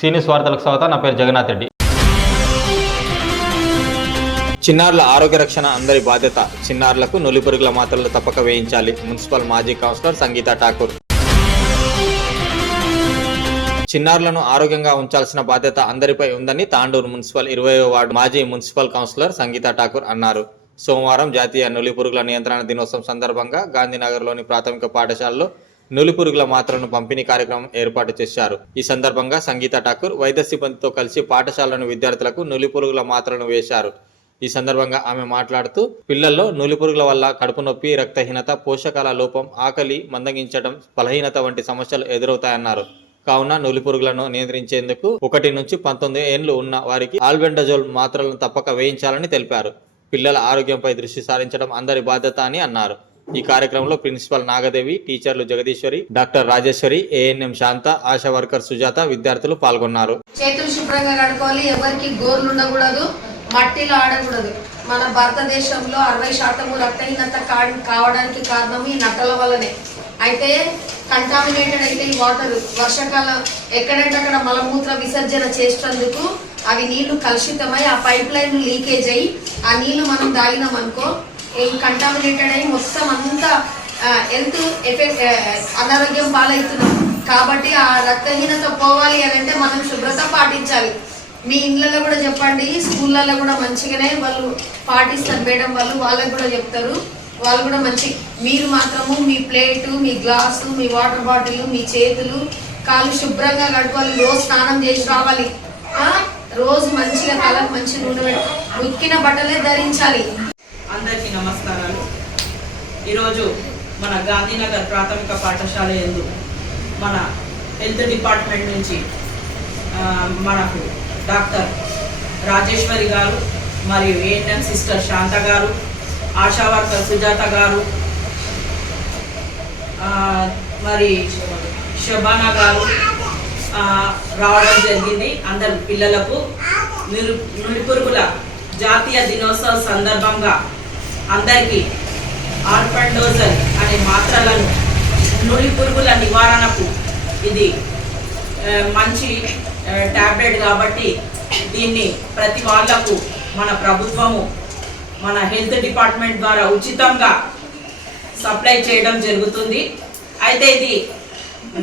సీనియస్ వార్తలకు స్వాగతం. నా పేరు జగన్నాథ్ రెడ్డి. చిన్నారుల ఆరోగ్య రక్షణ అందరి బాధ్యత. చిన్నారులకు నులిపురుగుల మాత్రలు తప్పక వేయించాలి. మున్సిపల్ మాజీ కౌన్సిలర్ సంగీత ఠాకూర్. చిన్నారులను ఆరోగ్యంగా ఉంచాల్సిన బాధ్యత అందరిపై ఉందని తాండూరు మున్సిపల్ ఇరవై వార్డు మాజీ మున్సిపల్ కౌన్సిలర్ సంగీత ఠాకూర్ అన్నారు. సోమవారం జాతీయ నులిపురుగుల నియంత్రణ దినోత్సవం సందర్భంగా గాంధీనగర్లోని ప్రాథమిక పాఠశాలలో నులిపురుగుల మాత్రను పంపిణీ కార్యక్రమం ఏర్పాటు చేశారు. ఈ సందర్భంగా సంగీత ఠాకూర్ వైద్య సిబ్బందితో కలిసి పాఠశాలను విద్యార్థులకు నులిపురుగుల మాత్రను వేశారు. ఈ సందర్భంగా ఆమె మాట్లాడుతూ పిల్లల్లో నులిపురుగుల వల్ల కడుపు నొప్పి రక్తహీనత పోషకాల లోపం ఆకలి మందగించడం బలహీనత వంటి సమస్యలు ఎదురవుతాయన్నారు. కావున నులిపురుగులను నియంత్రించేందుకు ఒకటి నుంచి పంతొమ్మిది ఏండ్లు ఉన్న వారికి ఆల్బెండజోల్ మాత్రలను తప్పక వేయించాలని తెలిపారు. పిల్లల ఆరోగ్యంపై దృష్టి సారించడం అందరి బాధ్యత అని అన్నారు. ఈ కార్యక్రమంలో ప్రిన్సిపల్ నాగదేవి టీచర్లు Jagadeeswari doctor Rajeswari ANM Santha ASHA worker Sujatha విద్యార్థులు పాల్గొన్నారు. చేతులు శుభ్రంగా నడుకోవాలి ఎవరికి గోర్లు ఉండకూడదు మట్టిలో ఆడకూడదు. మన భారతదేశంలో అరవై శాతము రక్తహీనత కావడానికి కారణం ఈ నట్టల వల్లనే. అయితే కంటామినేటెడ్ అయితే ఈ వాటర్ వర్షాకాలం ఎక్కడంటే అక్కడ మలమూత్ర విసర్జన చేసినందుకు అవి నీళ్ళు కలుషితమై ఆ పైప్ లైన్ లీకేజ్ అయ్యి ఆ నీళ్ళు మనం తాగినాం అనుకో కంటామినేటెడ్ అయ్యి మొత్తం అంతా హెల్త్ ఎఫెక్ట్ అనారోగ్యం పాలవుతున్నాం. కాబట్టి ఆ రక్తహీనత పోవాలి అని అంటే మనం శుభ్రత పాటించాలి. మీ ఇళ్ళల్లో కూడా చెప్పండి స్కూళ్ళల్లో కూడా మంచిగానే వాళ్ళు పాటిస్తారు. మేడం వాళ్ళు వాళ్ళకి కూడా చెప్తారు. వాళ్ళు కూడా మంచి మీరు మాత్రము మీ ప్లేటు మీ గ్లాసు మీ వాటర్ బాటిల్ మీ చేతులు కాళ్ళు శుభ్రంగా కడుకోవాలి రోజు స్నానం చేసి రావాలి. రోజు మంచిగా కాలం మంచి నూనె ఉక్కిన బట్టలే ధరించాలి. అందరికీ నమస్కారాలు. ఈరోజు మన గాంధీనగర్ ప్రాథమిక పాఠశాల ఎందు మన హెల్త్ డిపార్ట్మెంట్ నుంచి మనకు డాక్టర్ రాజేశ్వరి గారు మరియు ఏఎన్ఎం సిస్టర్ శాంత గారు ఆశా వర్కర్ సుజాత గారు మరి శబానా గారు రావడం జరిగింది. అందరు పిల్లలకు నిరు నులిపురుగుల జాతీయ దినోత్సవ సందర్భంగా అందరికీ ఆర్పండోజల్ అనే మాత్రలను నులి పురుగుల నివారణకు ఇది మంచి ట్యాబ్లెట్ కాబట్టి దీన్ని ప్రతి వాళ్ళకు మన ప్రభుత్వము మన హెల్త్ డిపార్ట్మెంట్ ద్వారా ఉచితంగా సప్లై చేయడం జరుగుతుంది. అయితే ఇది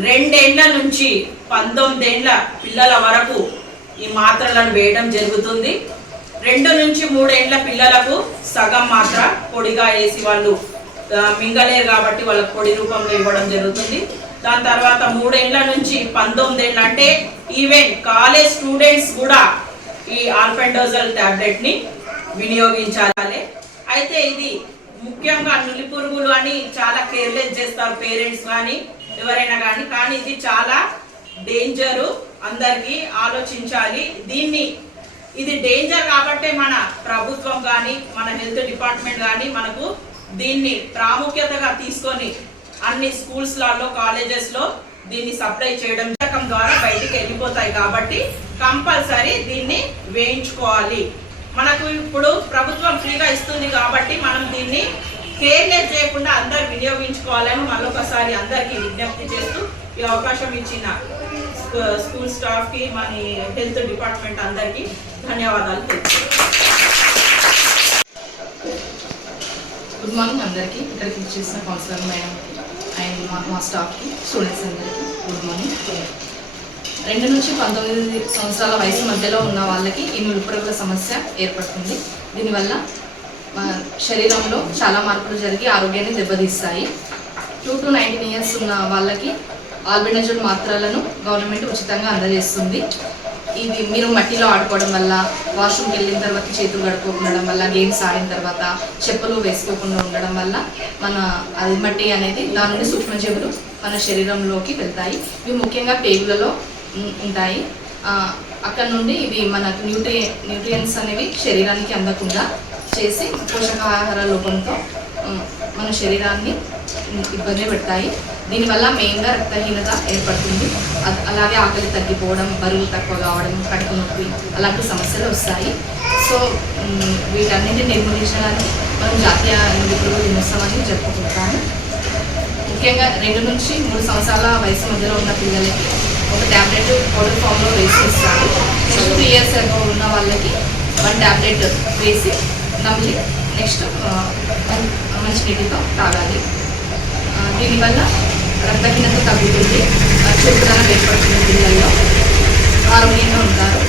రెండేళ్ళ నుంచి పంతొమ్మిదేళ్ళ పిల్లల వరకు ఈ మాత్రలను వేయడం జరుగుతుంది. రెండు నుంచి మూడేళ్ళ పిల్లలకు సగం మాత్ర పొడిగా వేసి వాళ్ళు మింగలేరు కాబట్టి వాళ్ళకి పొడి రూపంలో ఇవ్వడం జరుగుతుంది. దాని తర్వాత మూడేళ్ళ నుంచి పంతొమ్మిదేళ్ళు అంటే ఈవెన్ కాలేజ్ స్టూడెంట్స్ కూడా ఈ ఆల్ఫెండోజల్ టాబ్లెట్ని వినియోగించాలి. అయితే ఇది ముఖ్యంగా నులి పురుగులు అని చాలా కేర్లెస్ చేస్తారు పేరెంట్స్ కానీ ఎవరైనా కానీ కానీ ఇది చాలా డేంజరు. అందరికీ ఆలోచించాలి. దీన్ని ఇది డేంజర్ కాబట్టే మన ప్రభుత్వం కానీ మన హెల్త్ డిపార్ట్మెంట్ కానీ మనకు దీన్ని ప్రాముఖ్యతగా తీసుకొని అన్ని స్కూల్స్లలో కాలేజెస్లో దీన్ని సప్లై చేయడం రకం ద్వారా బయటికి వెళ్ళిపోతాయి కాబట్టి కంపల్సరీ దీన్ని వేయించుకోవాలి. మనకు ఇప్పుడు ప్రభుత్వం ఫ్రీగా ఇస్తుంది కాబట్టి మనం దీన్ని కేర్లెస్ చేయకుండా అందరు వినియోగించుకోవాలని మరొకసారి అందరికీ విజ్ఞప్తి చేస్తూ ఈ అవకాశం ఇచ్చిన స్కూల్ స్టాఫ్కి మన హెల్త్ డిపార్ట్మెంట్ అందరికీ ధన్యవాదాలు గుడ్ మార్నింగ్ అందరికీ. ఇక్కడికి చేసిన కౌన్సిలర్ మేడం అండ్ మా మా స్టాఫ్కి స్టూడెంట్స్ అందరికీ గుడ్ మార్నింగ్ రెండు నుంచి పంతొమ్మిది సంవత్సరాల వయసు మధ్యలో ఉన్న వాళ్ళకి ఈ నులిపురుగుల సమస్య ఏర్పడుతుంది. దీనివల్ల శరీరంలో చాలా మార్పులు జరిగి ఆరోగ్యాన్ని దెబ్బతీస్తాయి. టూ టు నైన్టీన్ ఇయర్స్ ఉన్న వాళ్ళకి ఆల్బెండజోల్ మాత్రలను గవర్నమెంట్ ఉచితంగా అందజేస్తుంది. ఇది మీరు మట్టిలో ఆడుకోవడం వల్ల వాష్రూమ్కి వెళ్ళిన తర్వాత చేతులు కడుక్కోకుండా వల్ల గేమ్స్ ఆడిన తర్వాత చెప్పులు వేసుకోకుండా ఉండడం వల్ల మన అది మట్టి అనేది దాని నుండి సూక్ష్మజీవులు మన శరీరంలోకి వెళ్తాయి. ఇవి ముఖ్యంగా పేగులలో ఉంటాయి. అక్కడ నుండి ఇవి మనకు న్యూట్రి న్యూట్రియన్స్ అనేవి శరీరానికి అందకుండా చేసి పోషకాహార లోపంతో మన శరీరాన్ని ఇబ్బంది పెడతాయి. దీనివల్ల మెయిన్గా రక్తహీనత ఏర్పడుతుంది. అలాగే ఆకలి తగ్గిపోవడం బరువు తక్కువ కావడం కడుపు నొప్పి అలాంటి సమస్యలు వస్తాయి. సో వీటన్నిటిని నిర్మూలించడానికి మనం జాతీయ నిపుణుల దినోత్సవాన్ని జరుపుకుంటాము. ముఖ్యంగా రెండు నుంచి మూడు సంవత్సరాల వయసు మధ్యలో ఉన్న పిల్లలకి ఒక ట్యాబ్లెట్ పౌడర్ ఫామ్లో వేసి ఇస్తాను నెక్స్ట్ త్రీ ఇయర్స్ అగో ఉన్న వాళ్ళకి వన్ ట్యాబ్లెట్ వేసి నమ్మి నెక్స్ట్ మంచి నీటితో తాగాలి. దీనివల్ల రక్తహీనత తగ్గుతుంది. చురుకుదనం ఏర్పడుతుంది పిల్లల్లో ఆరోగ్యంగా ఉంటారు.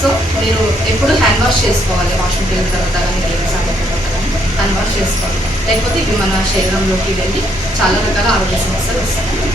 సో మీరు ఎప్పుడు హ్యాండ్ వాష్ చేసుకోవాలి. వాషింగ్ వెళ్ళిన తర్వాత కానీ గేమ్స్ ఆడిన తర్వాత కానీ హ్యాండ్ వాష్ చేసుకోవాలి. లేకపోతే ఇవి మన శరీరంలోకి వెళ్ళి చాలా రకాల ఆరోగ్య సమస్యలు వస్తాయి.